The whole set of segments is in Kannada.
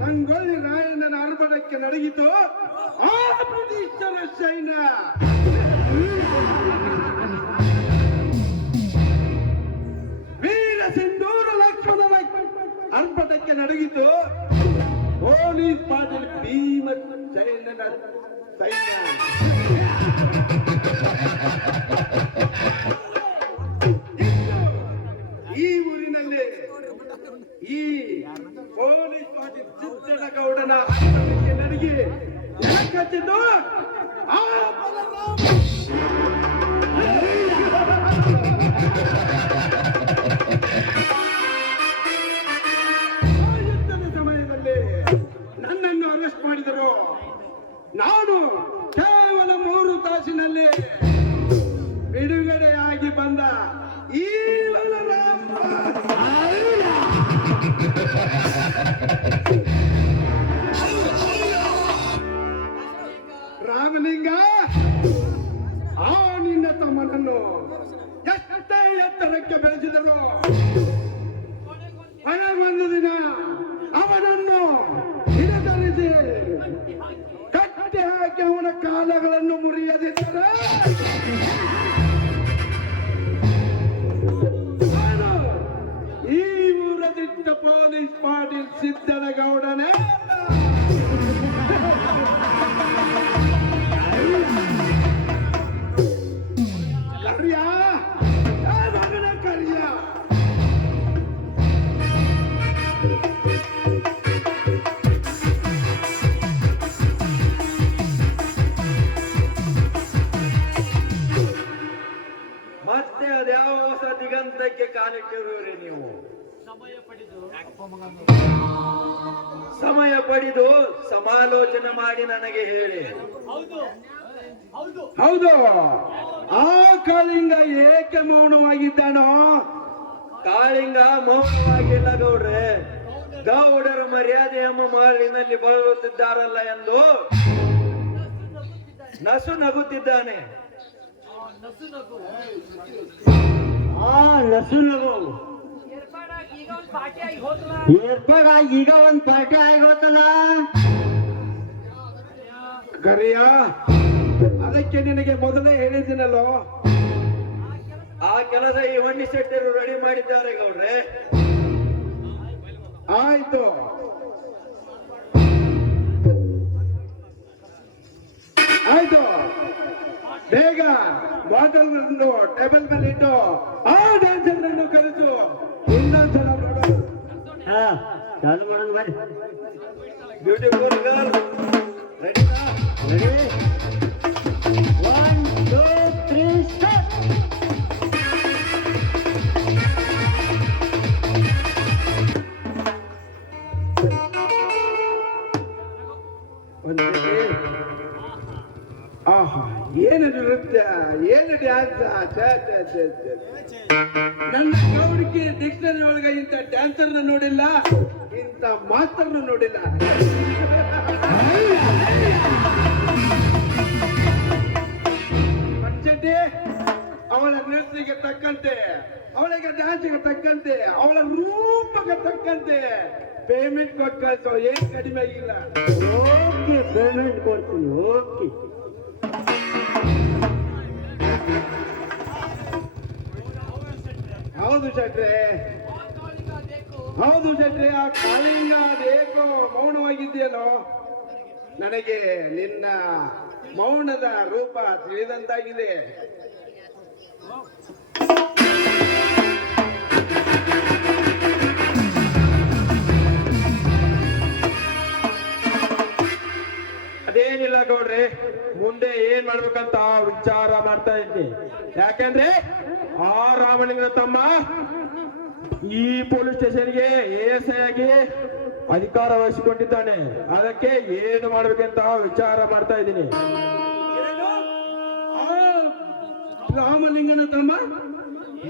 ನಂಗೊಳ್ಳಿ ರಾಯಣ್ಣನ ಅರ್ಪಣಕ್ಕೆ ನಡಗಿತು ಆ ಬ್ರಿಟಿಷರ ಸೈನ್ಯ. ವೀರ ಸಿಂಧೂರ ಲಕ್ಷ್ಮಣನ ಅರ್ಪಣಕ್ಕೆ ನಡಗಿತು ಪೊಲೀಸ್ ಪಾಟೀಲ್ ಭೀಮ ಸೈನ್ಯನ ಸೈನ್ಯ. ಈ ಊರಿನಲ್ಲಿ ಈ ಪೊಲೀಸ್ ಪಾಟೀಲ್ ಸಿದ್ದನಗೌಡನ ಅರ್ಪಣಕ್ಕೆ ನಡಗಿ ಕಚ್ಚಿದ್ದು ಆ ಸಮಯದಲ್ಲಿ ನನ್ನನ್ನು ಅರೆಸ್ಟ್ ಮಾಡಿದರು. ನಾನು ಕೇವಲ 3 ತಾಸಿನಲ್ಲಿ ಬಿಡುಗಡೆಯಾಗಿ ಬಂದ ಈ ರಾಮಲಿಂಗ, ಆ ನಿನ್ನ ತಮ್ಮನನ್ನು ಎಷ್ಟೇ ಎತ್ತರಕ್ಕೆ ಬೆಳೆಸಿದರು ಒಂದು ದಿನ ಅವನನ್ನು ಹಿಡಿದರಿಸಿ ಕಟ್ಟಿ ಹಾಕಿ ಅವನ ಕಾಲಗಳನ್ನು ಮುರಿಯದಿದ್ದರೆ ನಾನು ಈ ಊರದಿದ್ದ ಪೊಲೀಸ್ ಪಾಟೀಲ್ ಸಿದ್ದನಗೌಡನೇ. ಕರ್ಯ ಮಗನ ಕರ್ಯ, ಮತ್ತೆ ಅದ್ಯಾವ ಹೊಸ ದಿಗಂತಕ್ಕೆ ಕಾಲಿಟ್ಟಿರುವಿರಿ ನೀವು? ಸಮಯ ಪಡೆದು ಸಮಾಲೋಚನೆ ಮಾಡಿ ನನಗೆ ಹೇಳಿ. ಹೌದು, ಆ ಕಾಳಿಂಗ ಏಕೆ ಮೌನವಾಗಿದ್ದಾನೋ? ಕಾಳಿಂಗ ಮೌನವಾಗಿಲ್ಲ ಗೌಡ್ರೆ. ಗೌಡರ ಮರ್ಯಾದೆ ಎಂಬ ಮಾಳಿನಲ್ಲಿ ಬರುತ್ತಿದ್ದಾರಲ್ಲ ಎಂದು ನಸು ನಗುತ್ತಿದ್ದಾನೆ. ಏರ್ಪಾಡಾಗಿ ಈಗ ಒಂದ್ ಪಾರ್ಟಿ ಆಗೋತಲ್ಲ ಕರಿಯ. ಅದಕ್ಕೆ ನಿನಗೆ ಮೊದಲೇ ಹೇಳಿದ್ದೀನಲ್ಲೋ, ಆ ಕೆಲಸ ಈ ಹೊಣ್ಣಿ ಶೆಟ್ಟರು ರೆಡಿ ಮಾಡಿದ್ದಾರೆ ಗೌಡ್ರೆ. ಆಯ್ತು, ಆಯ್ತು, ಬೇಗ ಬಾಟಲ್ ಟೇಬಲ್ ಮೇಲೆ ಇಟ್ಟು ಆ ಡ್ಯಾನ್ಸರ್ ಕರೆಸು. ಇನ್ನೊಂದ್ಸಲ ನೋಡೋಣ. ಚಾಲು ಮಾಡೋಣ ಬರ್ರಿ. Beautiful girl ready? 1 2 3 ಸ್ಟಾರ್ಟ್. ಆಹಾ, ಏನು ನೃತ್ಯ, ಏನು ಡ್ಯಾನ್ಸ್! ನನ್ನ ಗೌಡಿಕೆ ಡಿಕ್ಷನರಿ ಒಳಗೆ ಇಂಥ ಡ್ಯಾನ್ಸರ್ನ ನೋಡಿಲ್ಲ, ಇಂಥ ಮಾಸ್ತರ್ನ ನೋಡಿಲ್ಲ. ಪಂಚಟಿ ಅವಳ ನೃತ್ಯಕ್ಕೆ ತಕ್ಕಂತೆ, ಅವಳಿಗೆ ಡ್ಯಾನ್ಸ್ಗೆ ತಕ್ಕಂತೆ, ಅವಳ ರೂಪಕ್ಕೆ ತಕ್ಕಂತೆ ಪೇಮೆಂಟ್ ಕೊಟ್ಟು ಕಳ್ಸೋ. ಏನ್ ಕಡಿಮೆ ಆಗಿಲ್ಲ. ಓಕೆ, ಪೇಮೆಂಟ್ ಕೊಡ್ತೀನಿ. ಓಕೆ, ಹೌದು ಶೆಟ್ರೆ, ಹೌದು ಶೆಟ್ರೆ. ಆ ಕಾಳಿಂಗ ಅದೇಕೋ ಮೌನವಾಗಿದೆಯಲ್ಲೋ. ನನಗೆ ನಿನ್ನ ಮೌನದ ರೂಪ ತಿಳಿದಂತಾಗಿದೆ. ಅದೇನಿಲ್ಲ ಗೌಡ್ರೆ, ಮುಂದೆ ಏನ್ ಮಾಡ್ಬೇಕಂತ ವಿಚಾರ ಮಾಡ್ತಾ ಇದ್ದೀನಿ. ಯಾಕಂದ್ರೆ ಆ ರಾಮಲಿಂಗನ ತಮ್ಮ ಈ ಪೊಲೀಸ್ ಸ್ಟೇಷನ್ಗೆ ಎಎಸ್ಐ ಆಗಿ ಅಧಿಕಾರ ವಹಿಸಿಕೊಂಡಿದ್ದಾನೆ. ಅದಕ್ಕೆ ಏನು ಮಾಡ್ಬೇಕಂತ ವಿಚಾರ ಮಾಡ್ತಾ ಇದ್ದೀನಿ. ರಾಮಲಿಂಗನ ತಮ್ಮ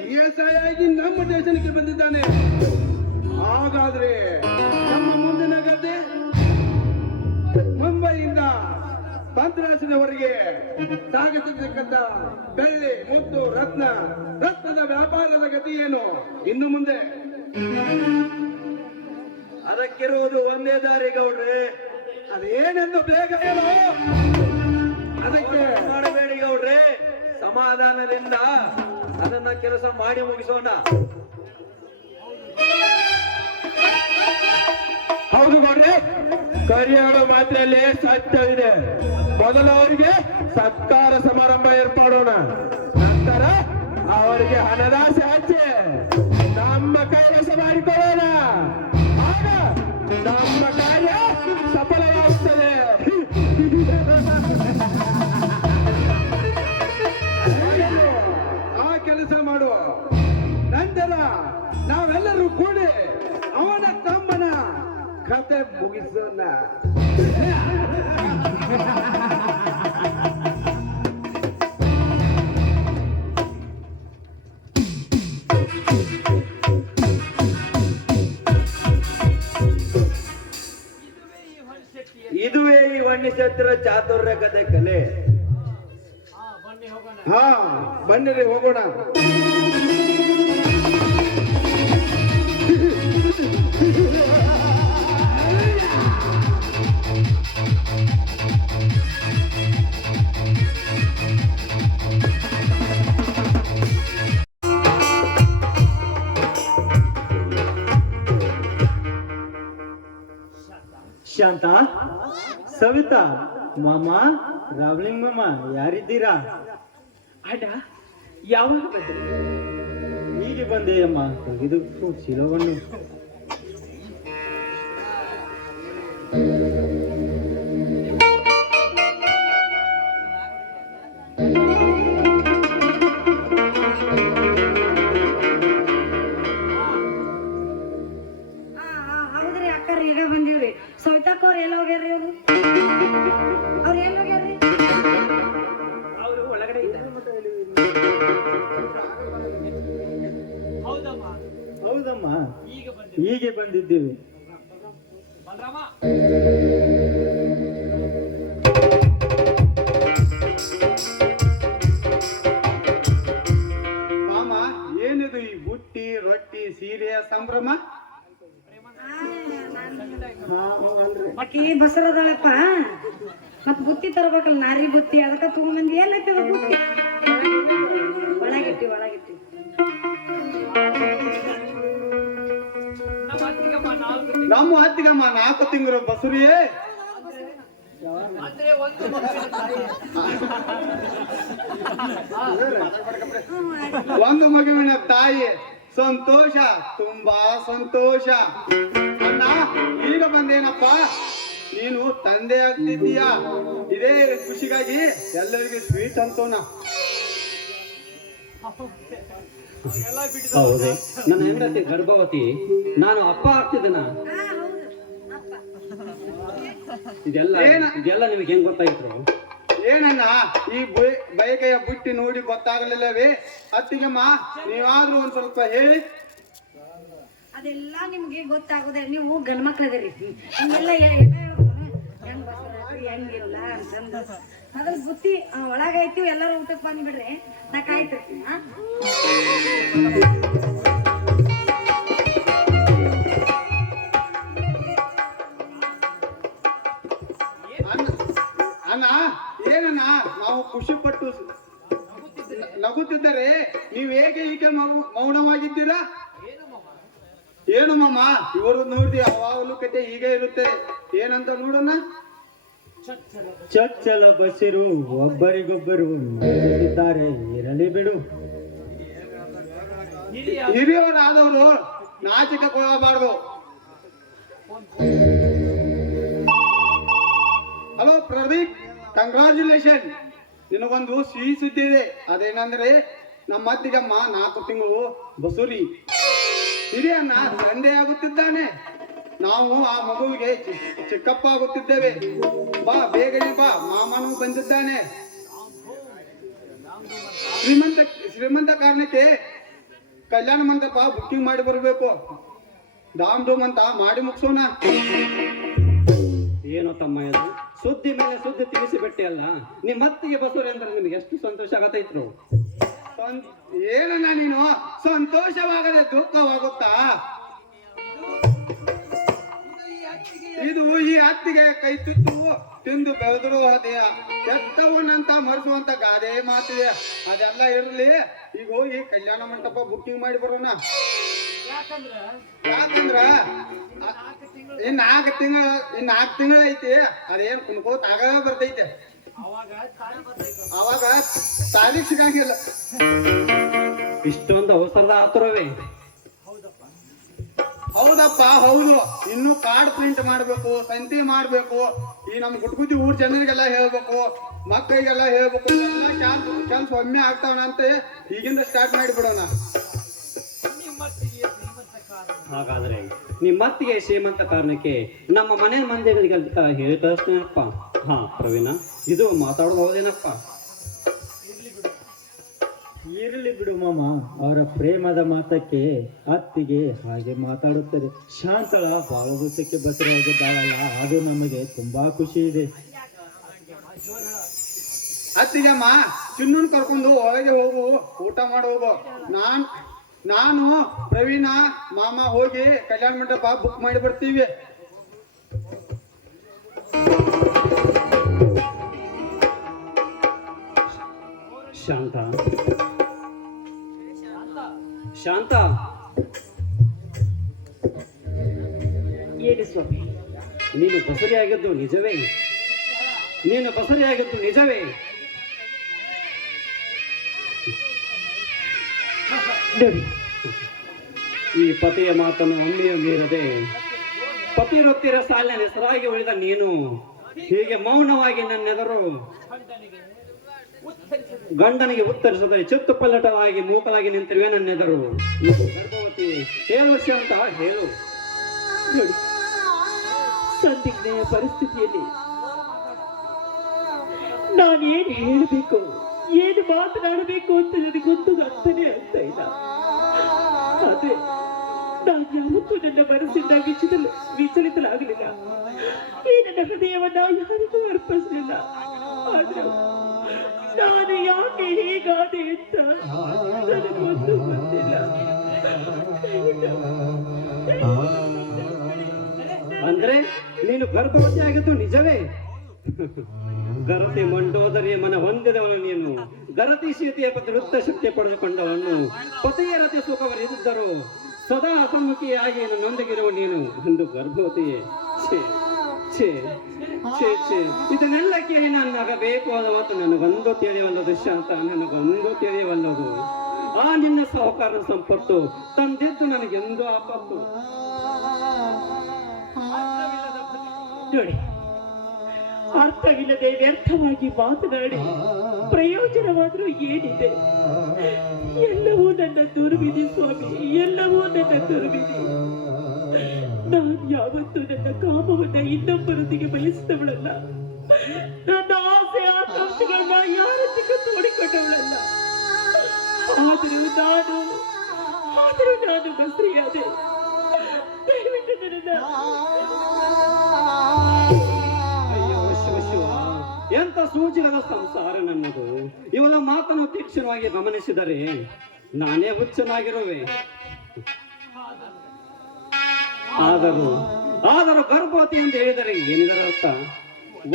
ಎಎಸ್ಐ ಆಗಿ ನಮ್ಮ ದೇಶಕ್ಕೆ ಬಂದಿದ್ದಾನೆ. ಹಾಗಾದ್ರೆ ನಮ್ಮ ಮುಂದಿನ ಗದ್ದೆ ಮುಂಬೈಯಿಂದ ಪಂಚರಾಶಿನವರಿಗೆ ಸಾಗಿಸತಕ್ಕಂತ ಬೆಳ್ಳಿ ಮುತ್ತು ರತ್ನದ ವ್ಯಾಪಾರದ ಗತಿ ಏನು ಇನ್ನು ಮುಂದೆ? ಅದಕ್ಕಿರುವುದು ಒಂದೇ ದಾರಿ ಗೌಡ್ರೆ. ಅದೇನೆಂದು ಬೇಗ ಹೇಳು. ಅದಕ್ಕೆ ಮಾಡಬೇಡಿ ಗೌಡ್ರೆ, ಸಮಾಧಾನದಿಂದ ಅದನ್ನ ಕೆಲಸ ಮಾಡಿ ಮುಗಿಸೋಣ. ಹೌದು ಗೌಡ್ರೆ, ಕರಿಯಾಳು ಮಾತ್ರೆಯಲ್ಲಿ ಸತ್ಯವಿದೆ. ಮೊದಲು ಅವರಿಗೆ ಸತ್ಕಾರ ಸಮಾರಂಭ ಏರ್ಪಡೋಣ, ನಂತರ ಅವರಿಗೆ ಹಣದಾಸೆ ಹಚ್ಚಿ ನಮ್ಮ ಕೈವಶ ಮಾಡಿಕೊಳ್ಳೋಣ. ಆಗ ನಮ್ಮ ಕಾರ್ಯ ಸಫಲವಾಗುತ್ತದೆ. ಆ ಕೆಲಸ ಮಾಡುವ ನಂತರ ನಾವೆಲ್ಲರೂ ಕೂಡಿ ಅವನ ತಮ್ಮನ ಕತೆ ಮುಗಿಸೋಣ. ಇದುವೇ ಈ ವರ್ಣಿಸತ್ರ ಚಾತುರ್ಯ ಕಥೆ ಕಲೆ. ಹಾ, ಬನ್ನಿರಿ ಹೋಗೋಣ. ಶಾಂತ, ಸವಿತಾ, ಮಾಮ, ರಾವ್ಲಿಂಗ್ ಮಾಮ, ಯಾರಿದ್ದೀರಾ? ಅಡ ಯಾವಾಗ ಬಂದ್ರಿ? ಹೀಗೆ ಬಂದೆ ಅಮ್ಮ, ತೆಗೆದು ಚೀಲವನ್ನು. ಹೌದ್ರಿ ಅಕ್ಕರ್ ಈಗ ಬಂದಿವ್ರಿ. ಸವಿತಾಕ್ ಅವ್ರ ಎಲ್ಲ ಹೋಗ್ಯಾರ್ರಿ? ಅವ್ರು ಎಲ್ಲಿ ಹೋಗ್ಯಾರ್ರಿ? ಅವರು ಒಳಗಡೆ ಇದ್ದಾರೆ. ಹೌದಮ್ಮ, ಹೀಗೆ ಬಂದಿದ್ದೀವಿ. ಬಲರಾಮ, ಮಾಮ, ಏನಿದು ಈ ಬುಟ್ಟಿ ರೊಟ್ಟಿ ಸೀರೆಯ ಸಂಭ್ರಮ? ಆಕಿ ಬಸರದಳಪ್ಪ, ಮತ್ ಬುತ್ತಿ ತರಬೇಕಲ್ಲ, ನಾರಿ ಬುತ್ತಿ. ಅದಕ್ಕ ತಗೊಂಬಂದಿ. ಎಲ್ಲೈತಿ ಅದು ಬುತ್ತಿ? ಒಳಗಿಟ್ಟಿ. ನಮ್ಮ ಅತ್ತಿಗಮ್ಮ 4 ತಿಂಗಳು ಬಸುರಿಯೇ. ಅಂದ್ರೆ ಒಂದು ಮಗುವಿನ ತಾಯಿ. ಒಂದು ಮಗುವಿನ ತಾಯಿ. ಸಂತೋಷ, ತುಂಬಾ ಸಂತೋಷ. ಅಣ್ಣ, ಈಗ ಬಂದೇನಪ್ಪ. ನೀನು ತಂದೆ ಆಗ್ತಿದ್ದೀಯ. ಇದೇ ಖುಷಿಗಾಗಿ ಎಲ್ಲರಿಗೂ ಸ್ವೀಟ್ ಅಂತೋಣ. ಹೌದೇ, ನನ್ನ ಹೆಂಡತಿ ಗರ್ಭವತಿ, ನಾನು ಅಪ್ಪ ಆಗ್ತಿದ್ದೇನ? ಇದೆಲ್ಲ ನಿಮಗೆ ಹೆಂಗ್ ಗೊತ್ತಾಯ್ತು? ಏನಣ್ಣ, ಈ ಬಯಕೆಯ ಬುಟ್ಟಿ ನೋಡಿ ಗೊತ್ತಾಗಲಿಲ್ಲವೇ? ಅತ್ತಿಗಮ್ಮ, ನೀವಾದ್ರೂ ಒಂದ್ ಸ್ವಲ್ಪ ಹೇಳಿ. ಅದೆಲ್ಲ ನಿಮ್ಗೆ ಗೊತ್ತಾಗೋದೇ. ನೀವು ಗಂಡ್ ಮಕ್ಳದಿರಿ. ಹಿಂಗೆಲ್ಲ ಹೆಂಗ್ ಬಸರ ಹೆಂಗಿಲ್ಲ ಅಂತಂದು ಅದ್ರ ಬುತ್ತಿ ಒಳಗೈತಿ. ಎಲ್ಲರೂ ಊಟಕ್ಕೆ ಬಂದ್ಬಿಡ್ರಿ, ನಾ ಕಾಯ್ತಿರ್ತೀನಿ. ಅಣ್ಣ, ಏನಣ್ಣ, ನಾವು ಖುಷಿ ಪಟ್ಟು ನಗುತ್ತಿದ್ದರೆ ನೀವು ಹೇಗೆ ಹೀಗೆ ಮೌನವಾಗಿದ್ದೀರಾ? ಏನು ಮಾಮ, ಇವರು ನೋಡಿ ಯಾವಾಗಲೂ ಕತೆ ಹೀಗೆ ಇರುತ್ತೆ. ಏನಂತ ನೋಡೋಣ. ಚಚ್ಚಲ ಬಸಿರು ಒಬ್ಬರಿಗೊಬ್ಬರು ನಗುತ್ತಿದ್ದಾರೆ, ಇರಲಿ ಬಿಡು. ಹಿರಿಯವರಾದವರು ನಾಚಿಕೊಳ್ಳಬಾರದು. Hello Pradeep, congratulation. ನಿನಗೊಂದು ಸಿಹಿ ಸುದ್ದಿ ಇದೆ. ಅದೇನಂದ್ರೆ ನಮ್ಮ ಅತ್ತಿಗಮ್ಮ 4 ತಿಂಗಳು ಬಸುರಿ. ಹಿರಿಯಣ್ಣ ತಂದೆ ಆಗುತ್ತಿದ್ದಾನೆ. ನಾವು ಆ ಮಗುವಿಗೆ ಚಿಕ್ಕಪ್ಪ ಆಗುತ್ತಿದ್ದೇವೆ. ಬಾ, ಬೇಗನೆ ಬಾ, ಮಾಮನೂ ಬಂದಿದ್ದಾನೆ. ಶ್ರೀಮಂತ ಕಾರಣಕ್ಕೆ ಕಲ್ಯಾಣ ಮಂಟಪ ಬುಕ್ಕಿಂಗ್ ಮಾಡಿ ಬರಬೇಕು. ಧಾಮ್ ಧೂಮ್ ಅಂತ ಮಾಡಿ ಮುಗಿಸೋಣ. ಏನೋ ತಮ್ಮ ಇದು? ಸುದ್ದಿ ಮೇಲೆ ಸುದ್ದಿ ತಿಳಿಸಿಬಿಟ್ಟೆ ಅಲ್ಲ. ನಿಮ್ಮ ಅತ್ತಿಗೆ ಬಸವರಿ ಅಂದ್ರೆ ನಿಮ್ಗೆ ಎಷ್ಟು ಸಂತೋಷ ಆಗತೈತ್ರು. ಏನನ್ನ ನೀನು ಸಂತೋಷವಾಗದೆ ದುಃಖವಾಗುತ್ತಾ? ಇದು ಈ ಅತ್ತಿಗೆ ಕೈ ತುತ್ತು ತಿಂದು ಬೆಳೆದ್ರು ಅದೇಯ ಕೆಟ್ಟವನ್ನಂತ ಮರೆಸುವಂತ ಗಾದೆ ಮಾತಿದೆ. ಅದೆಲ್ಲ ಇರ್ಲಿ, ಈಗ ಹೋಗಿ ಕಲ್ಯಾಣ ಮಂಟಪ ಬುಕ್ಕಿಂಗ್ ಮಾಡಿ ಬರೋಣ. ಯಾಕಂದ್ರ ಇನ್ 4 ತಿಂಗಳ ಐತಿ. ಅದೇನ್ ಕುಣ್ಕೋತ ಆಗ ಬರ್ತೈತೆ. ಅವಾಗ ತಾರೀಖ್ ಸಿಗಂಗಿಲ್ಲ. ಇಷ್ಟೊಂದು ಅವಸರದ ಆತುರವೇ? ಹೌದಪ್ಪ ಹೌದು. ಇನ್ನು ಕಾರ್ಡ್ ಪ್ರಿಂಟ್ ಮಾಡ್ಬೇಕು, ಸಂತಿ ಮಾಡ್ಬೇಕು. ಈ ನಮ್ ಗುಟ್ಗುದ್ದಿ ಊರ್ ಜನರಿಗೆಲ್ಲ ಹೇಳ್ಬೇಕು, ಮಕ್ಕಳಿಗೆಲ್ಲ ಹೇಳ್ಬೇಕು. ಎಲ್ಲ ಕೆಲ್ಸ ಒಮ್ಮೆ ಆಗ್ತಾವನಂತೆ ಈಗಿಂದ ಸ್ಟಾರ್ಟ್ ಮಾಡಿಬಿಡೋಣ. ಹಾಗಾದ್ರೆ ನಿಮ್ಮತ್ತಿಗೆ ಶ್ರೀಮಂತ ಕಾರಣಕ್ಕೆ ನಮ್ಮ ಮನೆ ಮಂದಿಗಳಿಗೆ ಹೇಳಿ ಕಳಿಸ್ತೇನಪ್ಪ. ಹಾ ಪ್ರವೀಣ, ಇದು ಮಾತಾಡೋದು ಹೌದೇನಪ್ಪ? ಇರಲಿ ಬಿಡು ಮಾಮ, ಅವರ ಪ್ರೇಮದ ಮಾತಕ್ಕೆ ಅತ್ತಿಗೆ ಹಾಗೆ ಮಾತಾಡುತ್ತದೆ. ಶಾಂತಳ ಬಹಳ ದಿವಸಕ್ಕೆ ಬಸರಾಗಿದ್ದಾಳಲ್ಲ, ಅದು ನಮಗೆ ತುಂಬಾ ಖುಷಿ ಇದೆ. ಅತ್ತಿಗೆಮ್ಮ ಚಿನ್ನನ್ ಕರ್ಕೊಂಡು ಒಳಗೆ ಹೋಗು, ಊಟ ಮಾಡಿ ಹೋಗು. ನಾನು ಪ್ರವೀಣ ಮಾಮ ಹೋಗಿ ಕಲ್ಯಾಣ ಮಂಟಪ ಬುಕ್ ಮಾಡಿ ಬರ್ತೀವಿ. ಶಾಂತ ಶಾಂತ, ಏನು ಸ್ವಾಮಿ? ನೀನು ಬಸರಿಯಾಗಿದ್ದು ನಿಜವೇ? ನೀನು ಬಸರಿಯಾಗಿದ್ದು ನಿಜವೇ? ನೋಡಿ, ಈ ಪತಿಯ ಮಾತನ್ನು ಒಮ್ಮೆಯೂ ಮೀರದೆ ಪತಿರೊತ್ತಿರ ಸಾಲಿನ ಹೆಸರಾಗಿ ಉಳಿದ ನೀನು ಹೀಗೆ ಮೌನವಾಗಿ ನನ್ನೆದರು ಗಂಡನಿಗೆ ಉತ್ತರಿಸದೆ ಚಿತ್ತು ಪಲ್ಲಟವಾಗಿ ಮೂಕಲಾಗಿ ನಿಂತಿರುವೆ ನನ್ನೆದರು. ಇದು ಗರ್ಭವತಿ ಹೇಳು ವರ್ಷ ಅಂತ ಹೇಳು. ನೋಡಿ, ಸಂದಿಗ್ಧೆಯ ಪರಿಸ್ಥಿತಿಯಲ್ಲಿ ನಾನೇನು ಹೇಳಬೇಕು, ಏನು ಮಾತನಾಡಬೇಕು ಅಂತ ನನಗೊಂದು ಅರ್ಥನೇ ಆಗ್ತಾ ಇಲ್ಲ. ಆದ್ರೆ ನಾನು ಯಾವತ್ತೂ ನನ್ನ ಮನಸ್ಸಿಂದ ವಿಚಲಿತಲಾಗಲಿಲ್ಲ. ಈ ನನ್ನ ಹೃದಯವನ್ನ ಯಾರಿಗೂ ಅರ್ಪಿಸಲಿಲ್ಲ. ಆದ್ರೂ ನಾನು ಯಾಕೆ ಹೀಗಾದೆ ಅಂತ ನನಗೊಂದು ಗೊತ್ತಿಲ್ಲ. ಅಂದ್ರೆ ನೀನು ಗರ್ಭವತಿ ಆಗಿದ್ದು ನಿಜವೇ? ಗರತಿ ಮಂಡೋದರಿಯ ಮನ ಹೊಂದಿದವನು ನೀನು. ಗರತಿ ಸೀತೆಯ ಪತಿ ವೃತ್ತ ಶಕ್ತಿ ಪಡೆದುಕೊಂಡವನು. ಪತಿಯ ರತಿ ಸುಖವರಿದ್ದರು ಸದಾ ಸಮ್ಮುಖಿಯಾಗಿ ನನ್ನೊಂದಿಗಿರುವ ನೀನು ಒಂದು ಗರ್ಭವತಿಯೇ? ಛೇ ಛೇ ಛೇ ಛೇ, ಇದನ್ನೆಲ್ಲ ಕೇಳಿ ನಾನು ನಗಬೇಕು ಅನ್ನೋದು ನನಗೊಂದು ತಿಳಿಯವಲ್ಲದು ಶಾಂತ, ನನಗೊಂದು ತಿಳಿಯವಲ್ಲದು. ಆ ನಿನ್ನ ಸಹಕಾರ ಸಂಪತ್ತು ತಂದಿದ್ದು ನನಗೆಂದು ಆಪತ್ತು. ನೋಡಿ, ಅರ್ಥವಿಲ್ಲದೆ ವ್ಯರ್ಥವಾಗಿ ಮಾತನಾಡಿ ಪ್ರಯೋಜನವಾದರೂ ಏನಿದೆ? ಎಲ್ಲವೂ ನನ್ನ ದುರ್ವಿಧಿ ಸ್ವಾಮಿ, ಎಲ್ಲವೂ ನನ್ನ ದುರ್ವಿಧಿ. ನಾನು ಯಾವತ್ತೂ ನನ್ನ ಕಾಮವನ್ನ ಇನ್ನೊಬ್ಬರೊಂದಿಗೆ ಬಯಸಿದವಳಲ್ಲ. ನನ್ನ ಆಸೆ ಆಕಾಂಕ್ಷೆಗಳನ್ನ ಯಾರೊಂದಿಗೆ ತೋಡಿಕೊಂಡವಳಲ್ಲ. ಆದರೂ ನಾನು ಬಸ್ರಿಯಾದೆ. ದಯವಿಟ್ಟು ನನ್ನ ಎಂತ ಸೂಚನದ ಸಂಸಾರ ನನ್ನದು. ಇವಳ ಮಾತನ್ನು ತೀಕ್ಷ್ಣವಾಗಿ ಗಮನಿಸಿದರೆ ನಾನೇ ಹುಚ್ಚನಾಗಿರುವೆ. ಆದರೂ ಗರ್ಭವತಿ ಎಂದು ಹೇಳಿದರೆ ಏನಿದರ ಅರ್ಥ?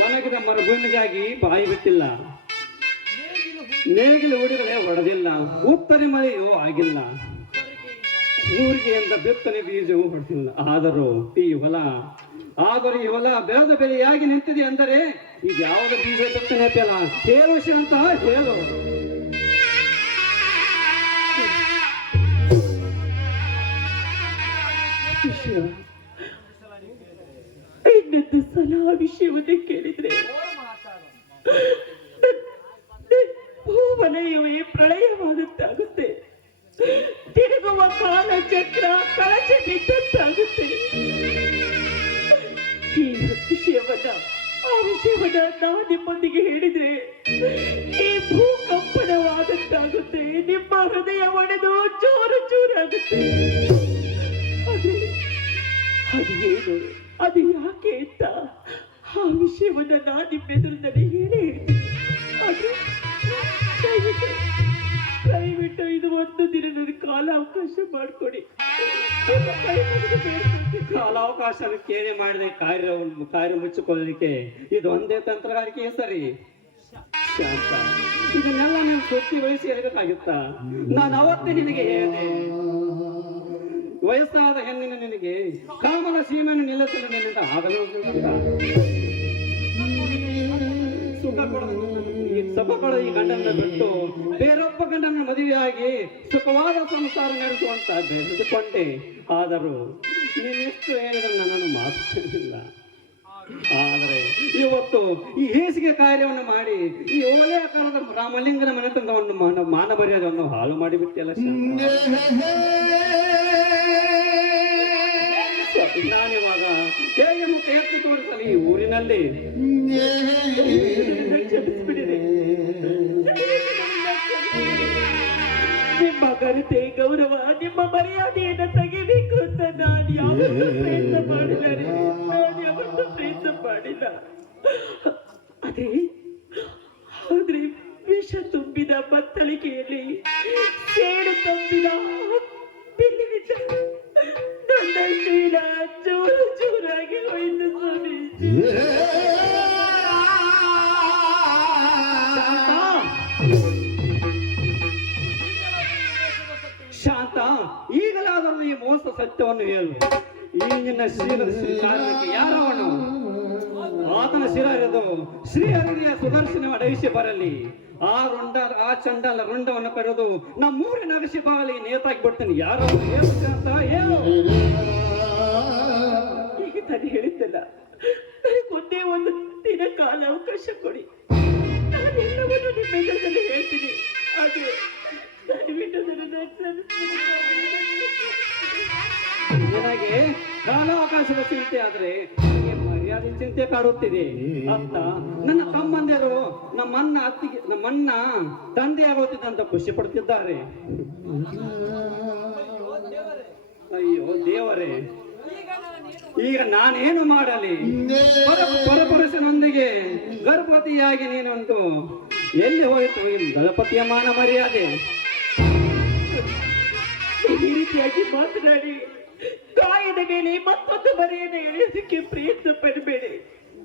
ಒಣಗಿದ ಮರುಭೂಮಿಗಾಗಿ ಬಾಯಿ ಬಿಟ್ಟಿಲ್ಲ, ನೇಗಿಲು ಉಡಿದರೆ ಹೊಡೆದಿಲ್ಲ, ಉತ್ತರಿ ಮಳೆಯೂ ಆಗಿಲ್ಲ, ಊರಿಗೆ ಎಂದ ಬಿತ್ತನೆ ಬೀಜವೂ ಹೊಡೆದಿಲ್ಲ. ಆದರೂ ಈ ಹೊಲ ಬೆಳೆದ ಬೆಳೆಯಾಗಿ ನಿಂತಿದೆ ಅಂದರೆ ಇದ್ಯಾವುದು ಬೀಜ ಬಿತ್ತನೆ ಅಲ್ಲ? ಹೇಳು ಅಂತ ಹೇಳು. ಇನ್ನೊಂದು ಸಲ ಆ ವಿಷಯವನ್ನೇ ಕೇಳಿದ್ರೆ ಭೂವಲಯವೇ ಪ್ರಳಯವಾದಂತಾಗುತ್ತೆ. ತಿರುಗುವ ಕಾಲ ಚಕ್ರ ಕಳಚ ನಿಂತಾಗುತ್ತೆ. ಈ ವಿಷಯವನ್ನ ನಾವು ನಿಮ್ಮೊಂದಿಗೆ ಹೇಳಿದ್ರೆ ಈ ಭೂಕಂಪನವಾದಂತಾಗುತ್ತೆ. ನಿಮ್ಮ ಹೃದಯ ಒಡೆದು ಚೂರಾಗುತ್ತೆ. ಅದು ಏನು, ಅದು ಯಾಕೆ ಅಂತ ಆ ವಿಷಯವನ್ನ ನಾನು ನಿಮ್ಮೆದುರಿನಲ್ಲಿ ಹೇಳಿ ಹೇಳ್ತೀನಿ. ಆದ್ರೆ ದಯವಿಟ್ಟು ಇದು ಒಂದು ದಿನ ನನ್ನ ಕಾಲಾವಕಾಶ ಮಾಡಿಕೊಡಿ. ಕಾಲಾವಕಾಶ ಕೇಳಿ ಮಾಡಿದೆ ಕಾರ್ಯ ಮುಚ್ಚಿಕೊಳ್ಳಲಿಕ್ಕೆ ಇದು ಒಂದೇ ತಂತ್ರಗಾರಿಕೆ ಸರಿ. ಶಾಂತ, ಇದನ್ನೆಲ್ಲ ನೀವು ಸುತ್ತಿ ವಹಿಸಿ ಹೇಳಬೇಕಾಗುತ್ತಾ? ನಾನು ಅವತ್ತೇ ನಿನಗೆ ಹೇಳಿದೆ, ವಯಸ್ಸಾದ ಹೆಣ್ಣಿನ ನಿನಗೆ ಕಾಮನ ಸೀಮೆಯನ್ನು ನಿಲ್ಲಿಸಲು ನಿನ್ನಿಂದ ಆಗಲು ಸುಖ ಕೊಡ ಈ ಗಂಡನ ಬಿಟ್ಟು ಬೇರೊಬ್ಬ ಗಂಡನ ಮದುವೆಯಾಗಿ ಸುಖವಾದ ಸಂಸಾರ ನಡೆಸುವಂತ ಬೆಳೆದುಕೊಂಡೆ. ಆದರೂ ನೀನೆಷ್ಟು ಹೇಳಿದ್ರು ನನ್ನನ್ನು ಮಾತುತ್ತಿಲ್ಲ. ಆದರೆ ಇವತ್ತು ಈ ಹೇಸಿಗೆ ಕಾರ್ಯವನ್ನು ಮಾಡಿ ಈ ಒಳ್ಳೆಯ ಕಾಲದ ರಾಮಲಿಂಗನ ಮನೆತನವನ್ನು ಮಾನ ಮರ್ಯಾದೆಯನ್ನು ಹಾಳು ಮಾಡಿಬಿಟ್ಟಿಲ್ಲ. ನಾನಿವಾಗ ಹೇಗೆ ಮುಖ ಎತ್ತು ತೋರಿಸಲಿ ಈ ಊರಿನಲ್ಲಿ? ಕ್ಷಮಿಸಿಬಿಡಿರಿ. ನಿಮ್ಮ ಘನತೆ, ಗೌರವ, ನಿಮ್ಮ ಮರ್ಯಾದೆಯನ್ನು ತೆಗಿಬೇಕು ಅಂತ ನಾನು ಯಾವತ್ತೂ ಪ್ರಯತ್ನ ಮಾಡಿಲ್ಲ. ನಾನು ಯಾವತ್ತೂ ಪ್ರಯತ್ನ ಮಾಡಿಲ್ಲ. ಆದ್ರೆ ವಿಷ ತುಂಬಿದ ಬತ್ತಳಿಕೆಯಲ್ಲಿ ಸೇಡು ತುಂಬಿದ ಬಿಲ್ಲಿನಿಂದ ನನ್ನ ಶೀಲ ಚೂರು ಚೂರಾಗಿ ಹೋಯ್ತು ಸ್ವಾಮಿ. ಶಾಂತ, ಈಗಲಾದರೂ ಈ ಮೋಸ ಸತ್ಯವನ್ನು ಹೇಳು. ಈ ನಿನ್ನ ಕಾರಣಕ್ಕೆ ಯಾರವನು? ಆತನ ಶಿರದು ಶ್ರೀಹರಿಯ ಸುದರ್ಶನ ಅಡಗಿಸಿ ಬರಲಿ. ಆ ಚಂಡಾಲ ರುಂಡವನ್ನು ಕರೆದು ನಮ್ಮೂರಿನ ಅಗಸಿ ಬಾಲಿ ನೇತಾಗಿ ಬಿಡ್ತೀನಿ. ಯಾರು ಹೇಳು ಶಾಂತ, ಹೇಳು. ಈಗ ತಾನು ಹೇಳಿದ್ದಲ್ಲ, ನನಗೊಂದೇ ಒಂದು ದಿನ ಕಾಲ ಅವಕಾಶ ಕೊಡಿ. ನಾನೆಲ್ಲವನ್ನು ನಿಮ್ಮ ಎದುರಲ್ಲಿ ಹೇಳ್ತೀನಿ. ಆದ್ರೆ ದಯವಿಟ್ಟು ನನ್ನನ್ನು ಕ್ಷಮಿಸಿ. ನಿನಗೆ ಕಾಲಾವಕಾಶದ ಚಿಂತೆ ಆದ್ರೆ ನನಗೆ ಮರ್ಯಾದೆ ಚಿಂತೆ ಕಾಡುತ್ತಿದೆ. ಅತ್ತ ನನ್ನ ತಮ್ಮಂದಿರು ನಮ್ಮನ್ನ ತಂದೆ ಆಗುತ್ತಿದ್ದಂತ ಖುಷಿ ಪಡ್ತಿದ್ದಾರೆ. ಅಯ್ಯೋ ದೇವರೇ, ಈಗ ನಾನೇನು ಮಾಡಲಿ? ಪರಪುರುಷನೊಂದಿಗೆ ಗರ್ಭವತಿಯಾಗಿ ನೀನೊಂದು ಎಲ್ಲಿ ಹೋಯಿತು ಈ ಗಣಪತಿಯ ಮಾನ ಮರ್ಯಾದೆ? ಈ ರೀತಿಯಾಗಿ ಮಾತನಾಡಿ ಗಾಯದ ಮೇಲೆ ಮತ್ತೊಂದು ಮರೆಯನ್ನು ಎಳೆಯೋದಕ್ಕೆ ಪ್ರಯತ್ನ ಪಡಬೇಡಿ.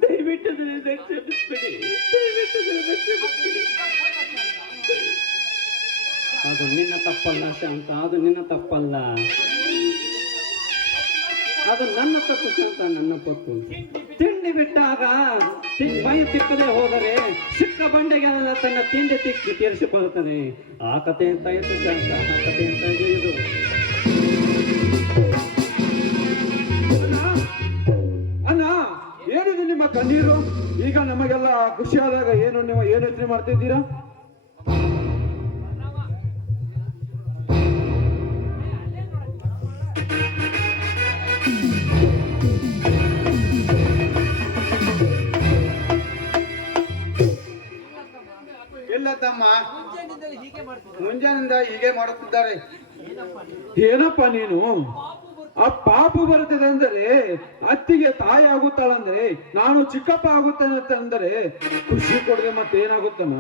ದಯವಿಟ್ಟು ನನ್ನ ಕ್ಷಮಿಸ್ಬಿಡಿ. ದಯವಿಟ್ಟು ನನ್ನ ಕ್ಷಮಿಸ್ಬಿಡಿ. ಅದು ನಿನ್ನ ತಪ್ಪಲ್ಲ ಶಾಂತ, ಅದು ನಿನ್ನ ತಪ್ಪಲ್ಲ, ಅದು ನನ್ನ ತಪ್ಪು ಶಾಂತ, ನನ್ನ ತಪ್ಪು. ತಿಂಡಿ ಬಿಟ್ಟಾಗ ಮೈ ತಿಕ್ಕದೆ ಹೋದರೆ ಸಿಕ್ಕ ಬಂಡೆಗೆಲ್ಲ ತನ್ನ ತಿಂಡಿ ತಿಕ್ಕಿ ತೀರಿಸಿಕೊಳ್ಳುತ್ತಾನೆ. ಆ ಕಥೆ ಅಂತ ಇತ್ತು ಶಾಂತ, ಆ ಕಥೆ ಅಂತ ಇದು. ಅಣ್ಣ, ಏನಿದೆ ನಿಮ್ಮ ಕಣ್ಣೀರು? ಈಗ ನಮಗೆಲ್ಲ ಖುಷಿಯಾದಾಗ ನೀವು ಏನು ಯೋಚನೆ ಮಾಡ್ತಿದ್ದೀರಾ? ಇಲ್ಲ ತಮ್ಮ, ಮುಂಜಾನಿಂದ ಹೀಗೆ ಮಾಡುತ್ತಿದ್ದಾರೆ. ಏನಪ್ಪ ನೀನು? ಆ ಪಾಪು ಬರುತ್ತದೆ ಅಂದರೆ ಅತ್ತಿಗೆ ತಾಯಿ ಆಗುತ್ತಾಳಂದ್ರೆ ನಾನು ಚಿಕ್ಕಪ್ಪ ಆಗುತ್ತೇನೆ ಅಂದರೆ ಖುಷಿ ಕೊಡದೆ ಮತ್ತೆ ಏನಾಗುತ್ತಮ್ಮ?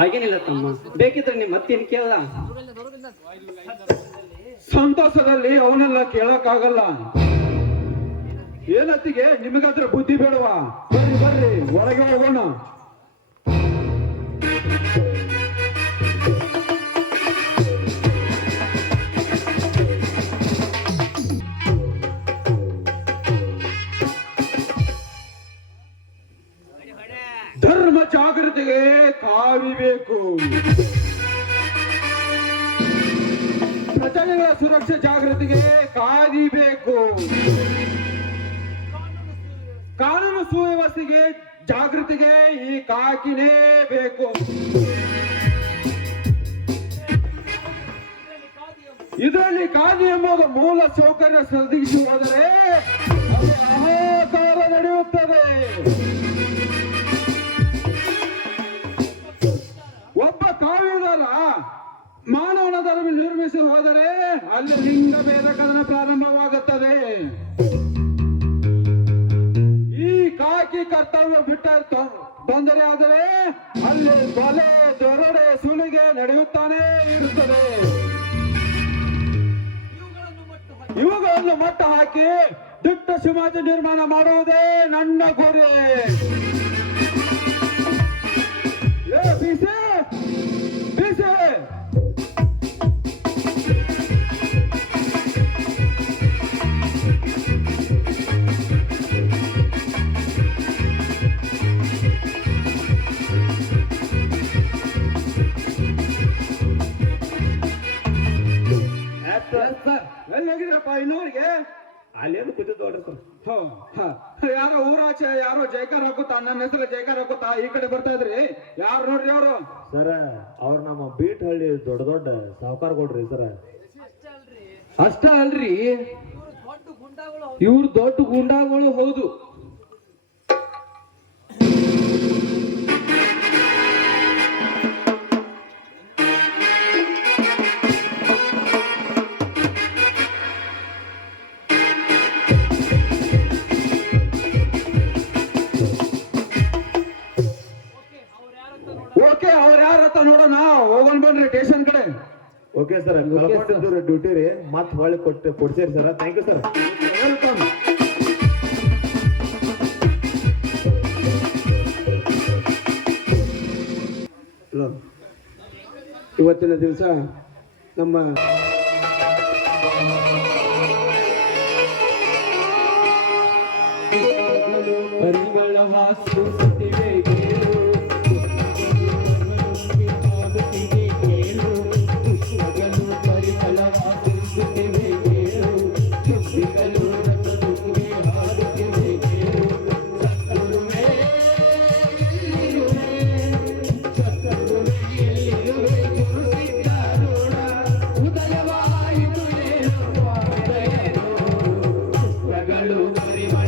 ಹಾಗೇನಿಲ್ಲ ತಮ್ಮ, ಬೇಕಿದ್ರೆ ನಿಮ್ಮ ಮತ್ತೇನು ಕೇಳ. ಸಂತೋಷದಲ್ಲಿ ಅವನೆಲ್ಲ ಕೇಳಕ್ಕಾಗಲ್ಲ. ಏನತ್ತಿಗೆ ನಿಮಗಾದ್ರೆ ಬುದ್ಧಿ ಬೇಡವಾ? ಬರ್ರಿ ಬರ್ರಿ, ಒಳಗೆ ಹೋಗೋಣ. ಧರ್ಮ ಜಾಗೃತಿಗೆ ಕಾವಿಬೇಕು. ಪ್ರಜೆಗಳ ಸುರಕ್ಷೆ ಜಾಗೃತಿಗೆ ಕಾದಿಬೇಕು. ಕಾನೂನು ಸುವ್ಯವಸ್ಥೆಗೆ ಜಾಗೃತಿಗೆ ಈ ಕಾಕಿನೇ ಬೇಕು. ಇದರಲ್ಲಿ ಖಾದಿ ಎಂಬುದು ಮೂಲ ಸೌಕರ್ಯ ಸೃಷ್ಟಿಸಿ ಹೋದರೆ ಹಾಹಾಕಾರ ನಡೆಯುತ್ತದೆ. ಒಬ್ಬ ಕಾವ್ಯದಾರ ಮಾನವನ ಧರ್ಮ ನಿರ್ಮಿಸಿ ಹೋದರೆ ಅಲ್ಲಿ ಲಿಂಗ ಭೇದ ಕದನ ಪ್ರಾರಂಭವಾಗುತ್ತದೆ. ಈ ಕಾಕಿ ಕರ್ತವ್ಯ ಬಿಟ್ಟ ತೊಂದರೆ ಆದರೆ ಅಲ್ಲಿ ಕೊಲೆ ದೊರಡೆ ಸುಲಿಗೆ ನಡೆಯುತ್ತಾನೆ ಇರುತ್ತದೆ. ಇವುಗಳನ್ನು ಮಟ್ಟ ಹಾಕಿ ದಿಟ್ಟ ಸಮಾಜ ನಿರ್ಮಾಣ ಮಾಡುವುದೇ ನನ್ನ ಗುರಿ. ಬಿಸಿ ಬಿಸಿ ಎಲ್ಲಿ ಹೋಗಿದ್ರಪ್ಪ ಇನ್ನೂರಿಗೆ? ಅಲ್ಲೇನು ಕೂತಿದ್ದು ನೋಡ್ರಿ ಸರ್. ಯಾರೋ ಊರಾಚೆ ಯಾರೋ ಜೈಕಾರ ಹಾಕುತ್ತಾ, ನನ್ನ ಹೆಸರು ಜೈಕಾರ ಹಾಕುತ್ತಾ ಈ ಕಡೆ ಬರ್ತಾ ಇದ್ರಿ. ಯಾರು ನೋಡ್ರಿ ಅವರು? ಸರ ಅವ್ರು ನಮ್ಮ ಬೀಟ್ ಹಳ್ಳಿ ದೊಡ್ಡ ದೊಡ್ಡ ಸಾಹುಕಾರ ಕೊಡ್ರಿ ಸರ. ಅಷ್ಟ ಅಲ್ರಿ, ಇವ್ರು ದೊಡ್ಡ ಗುಂಡಾಗಳು ಹೌದು. ಓಕೆ, ಅವ್ರು ಯಾರತ್ತ ನೋಡೋಣ, ಹೋಗೋಣ ಬನ್ರಿ ಸ್ಟೇಷನ್ ಕಡೆ. ಓಕೆ ಸರ್, ಕಳ್ಕೊಂಡಿದ್ದು ಡ್ಯೂಟಿ ರೀ, ಮತ್ತೆ ಹೊಳ್ಳಿ ಕೊಡ್ಸೇರಿ sir. Thank you sir. Welcome. ಇವತ್ತಿನ ದಿವಸ ನಮ್ಮ ಪರಿಮಳ ವಾಸುತ್ತಿವೆ ಉದಯವಾಯಿತು ಏನು ಪರಿಮಳ